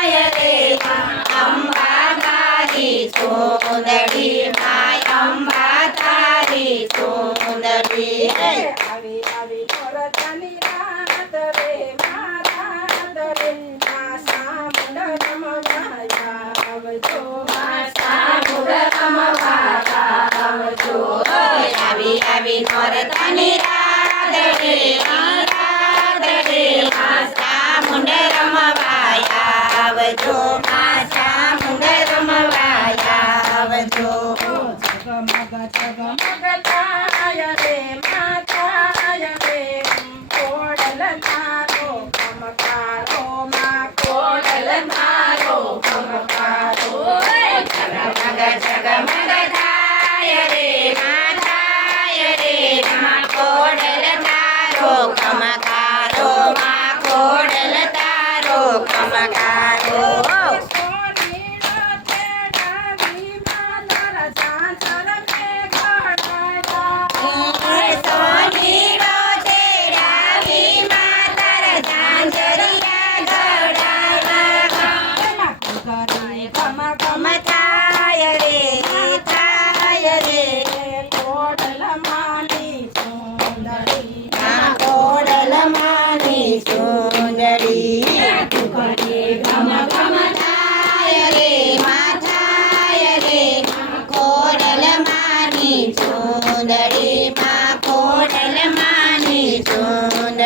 જાય રે અંબા તારી સુંદરી માય અંબા તારી સુંદરી આવી આવી નોરતાની રાત રે મારા રે સામુંડ રમવા આવજો સામુંડ રમવા આવજો આવી આવી નોરતાની રાત રે સામુંડ રમવા આવજો